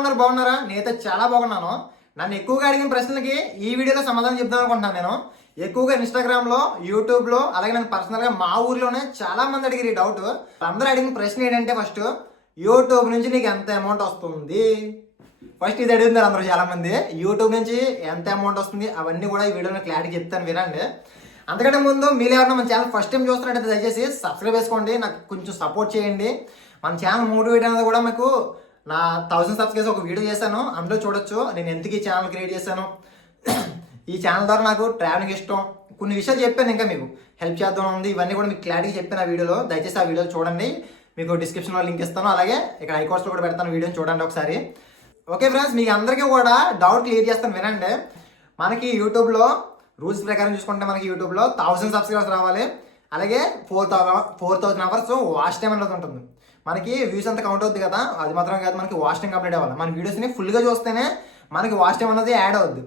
ఉన్నారు? బాగున్నారా? నేనైతే చాలా బాగున్నాను. నన్ను ఎక్కువగా అడిగిన ప్రశ్నలకి ఈ వీడియోలో సమాధానం చెప్దాం అనుకుంటున్నాను. నేను ఎక్కువగా ఇన్స్టాగ్రామ్లో, యూట్యూబ్లో, అలాగే నేను పర్సనల్గా మా ఊర్లోనే చాలా మంది అడిగారు ఈ డౌట్. అందరూ అడిగిన ప్రశ్న ఏంటంటే, ఫస్ట్ యూట్యూబ్ నుంచి నీకు ఎంత అమౌంట్ వస్తుంది? ఫస్ట్ ఇది అడుగుతున్నారు అందరూ చాలా మంది. యూట్యూబ్ నుంచి ఎంత అమౌంట్ వస్తుంది అవన్నీ కూడా ఈ వీడియోలో క్లారిటీ చెప్తాను, వినండి. అంతకంటే ముందు మీరు ఎవరైనా మన ఛానల్ ఫస్ట్ టైం చూస్తున్నట్టయితే దయచేసి సబ్స్క్రైబ్ చేసుకోండి, నాకు కొంచెం సపోర్ట్ చేయండి. మన ఛానల్ మోటివేట్ అనేది కూడా మీకు నా 1000 సబ్స్క్రైబర్స్ ఒక వీడియో చేశాను, అందులో చూడొచ్చు నేను ఎందుకు ఈ ఛానల్ క్రియేట్ చేశాను. ఈ ఛానల్ ద్వారా నాకు ట్రావెలింగ్ ఇష్టం, కొన్ని విషయాలు చెప్పాను, ఇంకా మీకు హెల్ప్ చేద్దాం ఉంది. ఇవన్నీ కూడా మీకు క్లారిటీ చెప్పాను ఆ వీడియోలో. దయచేసి ఆ వీడియోలో చూడండి, మీకు డిస్క్రిప్షన్లో లింక్ ఇస్తాను, అలాగే ఇక్కడ ఐకార్డ్స్లో కూడా పెడతాను, వీడియోని చూడండి ఒకసారి. ఓకే ఫ్రెండ్స్, మీకు అందరికీ కూడా డౌట్ క్లియర్ చేస్తాను, వినండి. మనకి యూట్యూబ్లో రూల్స్ ప్రకారం చూసుకుంటే మనకి యూట్యూబ్లో 1000 సబ్స్క్రైబర్స్ రావాలి, అలాగే 4000 అవర్స్ వాచ్ టైం అనేది ఉంటుంది. మనకి వ్యూస్ అంతా కౌంట్ అవుతుంది కదా, అది మాత్రం కాదు, మనకి వాచ్ టైం కంప్లీట్ అవ్వాలి. మన వీడియోస్ని ఫుల్గా చూస్తేనే మనకి వాచ్ టైం అనేది యాడ్ అవుద్ది.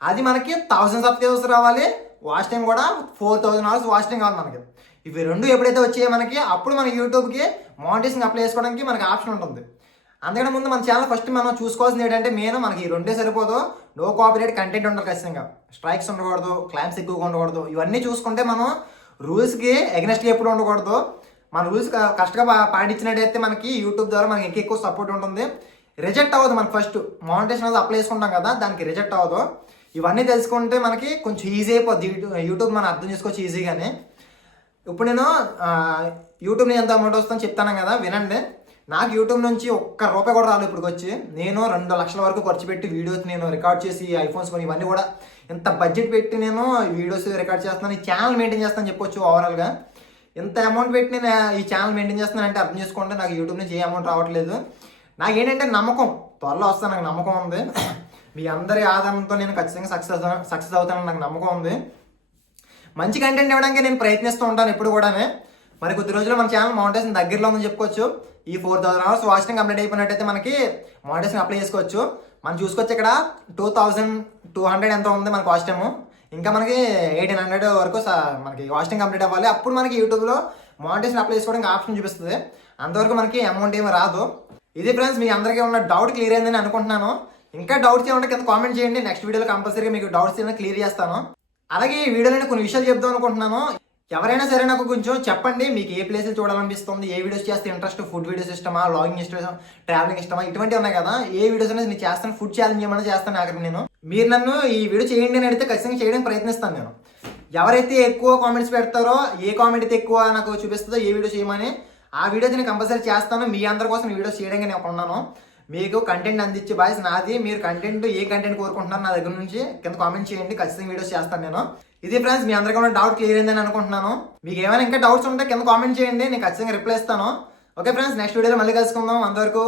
అది మనకి 1000 సబ్స్క్రైబర్స్ రావాలి, వాచ్ టైం కూడా 4000 అవర్స్ వాచ్ టైం కావాలి మనకి. ఇవి రెండు ఎప్పుడైతే వచ్చాయో మనకి, అప్పుడు మన యూట్యూబ్కి మానిటైజేషన్ అప్లై చేసుకోవడానికి మనకి ఆప్షన్ ఉంటుంది. అందుకని ముందు మన ఛానల్ ఫస్ట్ మనం చూసుకోవాల్సింది ఏంటంటే, మెయిన్ మనకి ఈ రెండే సరిపోదు, నో కాపీరైట్ కంటెంట్ ఉండాలి ఖచ్చితంగా, స్ట్రైక్స్ ఉండకూడదు, క్లైమ్స్ ఎక్కువగా ఉండకూడదు. ఇవన్నీ చూసుకుంటే మనం రూల్స్కి ఎగ్నెస్ట్గా ఎప్పుడు ఉండకూడదు. మన రూల్స్ కరెక్ట్గా పాటించినట్టయితే మనకి యూట్యూబ్ ద్వారా మనకి ఎక్కువ సపోర్ట్ ఉంటుంది. రిజెక్ట్ అవ్వదు మనకి. ఫస్ట్ మానిటైజేషన్ అనేది అప్లై చేసుకుంటాం కదా, దానికి రిజెక్ట్ అవ్వదు. ఇవన్నీ తెలుసుకుంటే మనకి కొంచెం ఈజీ అయిపోద్ది యూట్యూబ్, మనం అర్థం చేసుకోవచ్చు ఈజీగానే. ఇప్పుడు నేను యూట్యూబ్ నుంచి ఎంత అమౌంట్ వస్తుందని చెప్తాను కదా, వినండి. నాకు యూట్యూబ్ నుంచి ఒక్క రూపాయి కూడా రాలేదు ఇప్పటికి వచ్చి. నేను 2 లక్షల వరకు ఖర్చు పెట్టి వీడియోస్ నేను రికార్డ్ చేసి, ఐఫోన్స్ కొని, ఇవన్నీ కూడా ఇంత బడ్జెట్ పెట్టి నేను వీడియోస్ రికార్డ్ చేస్తున్నాను, ఈ ఛానల్ మెయింటైన్ చేస్తాను చెప్పొచ్చు. ఓవరాల్గా ఇంత అమౌంట్ పెట్టి నేను ఈ ఛానల్ మెయింటైన్ చేస్తున్నాను అంటే అర్థం చేసుకోండి, నాకు యూట్యూబ్ నుంచి ఏ అమౌంట్ రావట్లేదు. నాకు ఏంటంటే నమ్మకం, త్వరలో వస్తాను, నాకు నమ్మకం ఉంది. మీ అందరి ఆధారంతో నేను ఖచ్చితంగా సక్సెస్ అవుతానని నాకు నమ్మకం ఉంది. మంచి కంటెంట్ ఇవ్వడానికి నేను ప్రయత్నిస్తూ ఉంటాను ఎప్పుడు కూడా. మరి కొద్ది రోజుల్లో మన ఛానల్ మానిటైజేషన్ దగ్గరలో ఉందని చెప్పుకోవచ్చు. ఈ 4000 అవర్స్ వాచ్ టైం కంప్లీట్ అయిపోయినట్టయితే మనకి మానిటైజేషన్ అప్లై చేసుకోవచ్చు. మనం చూసుకోవచ్చు ఇక్కడ 2200 ఎంత ఉంది మనకి వాచ్ టైము. ఇంకా మనకి 1800 వరకు మనకి వాచ్ టైం కంప్లీట్ అవ్వాలి, అప్పుడు మనకి యూట్యూబ్లో మానిటైజేషన్ అప్లై చేసుకోవడానికి ఆప్షన్ చూపిస్తుంది. అంతవరకు మనకి అమౌంట్ ఏమి రాదు. ఇది ఫ్రెండ్స్, మీ అందరికీ ఉన్న డౌట్ క్లియర్ అయిందని అనుకుంటున్నాను. ఇంకా డౌట్స్ ఏమంటే కింద కామెంట్ చేయండి, నెక్స్ట్ వీడియోలో కంపల్సరీగా మీకు డౌట్స్ ఏమైనా క్లియర్ చేస్తాను. అలాగే ఈ వీడియోలో కొన్ని విషయాలు చెప్దాం అనుకుంటున్నాను. ఎవరైనా సరే నాకు కొంచెం చెప్పండి, మీకు ఏ ప్లేసులు చూడాలనిపిస్తుంది, ఏ వీడియోస్ చేస్తే ఇంట్రెస్ట్, ఫుడ్ వీడియోస్ ఇష్టమా, లాగింగ్ ఇష్టమా, ట్రావెలింగ్ ఇష్టమా, ఇటువంటివి ఉన్నాయి కదా. ఏ వీడియోస్ అనేది నేను చేస్తాను, ఫుడ్ ఛాలెంజ్ ఏమైనా చేస్తాను. అక్కడ నేను మీరు నన్ను ఈ వీడియో చేయండి అని అడిగితే ఖచ్చితంగా చేయడానికి ప్రయత్నిస్తాను నేను. ఎవరైతే ఎక్కువ కామెంట్స్ పెడతారో, ఏ కామెంట్ అయితే ఎక్కువ నాకు చూపిస్తుందో ఏ వీడియో చేయమని, ఆ వీడియోస్ నేను కంపల్సరీ చేస్తాను. మీ అందరి కోసం ఈ వీడియోస్ చేయడానికి నేను ఉన్నాను. మీకు కంటెంట్ అందించే బాయ్స్ నాది. మీరు ఏ కంటెంట్ కోరుకుంటున్నారు నా దగ్గర నుంచి కింద కామెంట్ చేయండి, ఖచ్చితంగా వీడియోస్ చేస్తాను నేను. ఇది ఫ్రెండ్స్, మీ అందరికీ ఉన్న డౌట్ క్లియర్ అయిందని అనుకుంటున్నాను. మీకు ఏమైనా ఇంకా డౌట్స్ ఉంటే కింద కామెంట్ చేయండి, నేను ఖచ్చితంగా రిప్లై ఇస్తాను. ఓకే ఫ్రెండ్స్, నెక్స్ట్ వీడియోలో మళ్ళీ కలుసుకుందాం. అంతవరకు